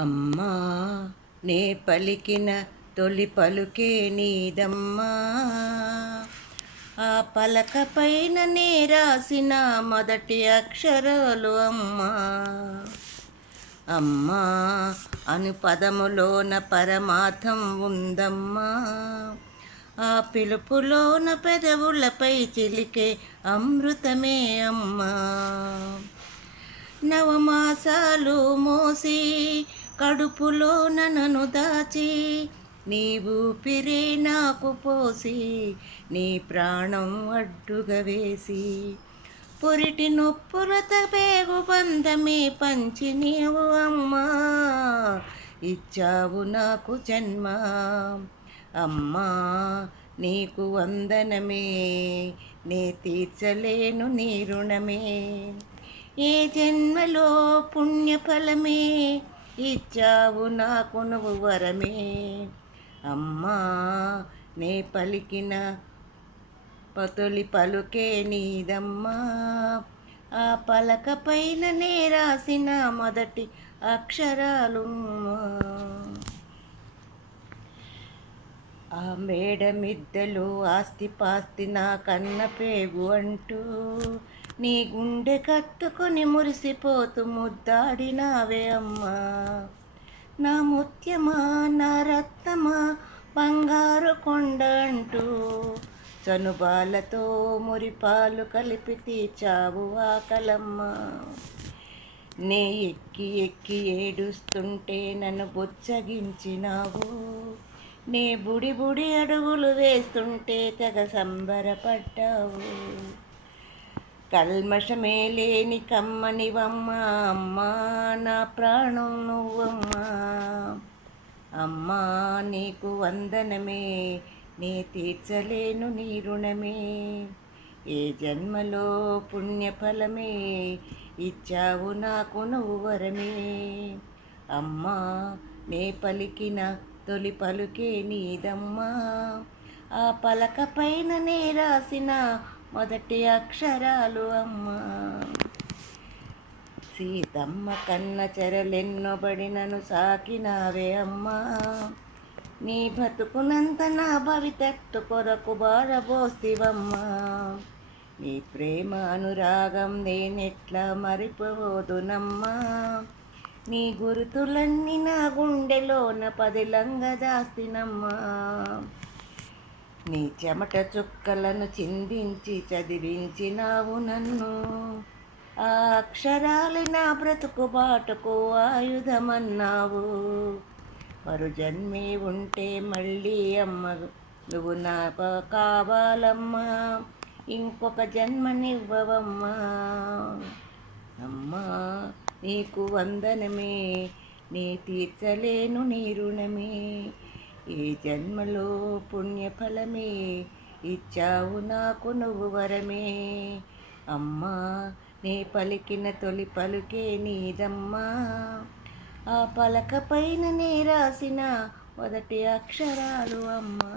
అమ్మా నే పలికిన తొలి పలుకే నీదమ్మా, ఆ పలక పైన నే రాసిన మొదటి అక్షరాలు అమ్మా. అమ్మా అను పదములోన పరమార్థం ఉందమ్మా, ఆ పిలుపులోన పెదవులపై చిలికే అమృతమే అమ్మా. నవమాసాలు మోసి కడుపులోన నన్ను దాచి, నీ ఊపిరే నాకు పోసి నీ ప్రాణం అడ్డుగా వేసి, పురిటి నొప్పులత పేగు బంధమే పంచి నీవు అమ్మా ఇచ్చావు నాకు జన్మ. అమ్మా నీకు వందనమే, నే తీర్చలేను నీ రుణమే. ఏ జన్మలో పుణ్యఫలమే ఇచ్చావు నాకు నువ్వు వరమే. అమ్మా నే పలికిన తొలి పలుకే నీదమ్మా, ఆ పలక పైన నే రాసిన మొదటి అక్షరాలు. ఆ మేడమిద్దెలు ఆస్తిపాస్తి నా కన్న పేగు అంటూ, నీ గుండె కత్తుకుని మురిసిపోతూ ముద్దాడినావే అమ్మా. నా ముత్యమా నా రత్నమా బంగారు కొండ అంటూ, చనుబాలతో మురిపాలు కలిపి తీర్చావు ఆకలమ్మా. నే ఎక్కి ఎక్కి ఏడుస్తుంటే నన్ను బుచ్చగించినావు, నే బుడి బుడి అడుగులు వేస్తుంటే తెగ సంబరపడ్డావు. కల్మషమే లేని కమ్మనివమ్మా అమ్మా, నా ప్రాణం నువ్వమ్మా. అమ్మా నీకు వందనమే, నే తీర్చలేను నీ రుణమే. ఏ జన్మలో పుణ్యఫలమే ఇచ్చావు నాకు నువ్వు వరమే. అమ్మా నే పలికిన తొలి పలుకే నీదమ్మా, ఆ పలక పైన నే రాసిన మొదటి అక్షరాలు అమ్మా. సీతమ్మ కన్న చెరలెన్నొబడి నన్ను సాకినావే అమ్మా, నీ బతుకునంత నా భవితత్తు కొరకు బారబోస్తివమ్మా. నీ ప్రేమ అనురాగం నేనెట్లా మరిపోదునమ్మా, నీ గురుతులన్నీ నా గుండెలోన పదిలంగా దాస్తినమ్మా. నీ చెమట చుక్కలను చిందించి చదివించినావు నన్ను, ఆ అక్షరాలు నా బ్రతుకు బాటకు ఆయుధమన్నావు. మరు జన్మే ఉంటే మళ్ళీ అమ్మ నువ్వు నాకు కావాలమ్మా, ఇంకొక జన్మనివ్వవమ్మా. అమ్మా నీకు వందనమే, నీ తీర్చలేను నీ రుణమే. ఏ జన్మలో పుణ్యఫలమే ఇచ్చావు నాకు నువ్వు వరమే. అమ్మా నే పలికిన తొలి పలుకే నీదమ్మా, ఆ పలక పైన నే రాసిన మొదటి అక్షరాలు అమ్మా.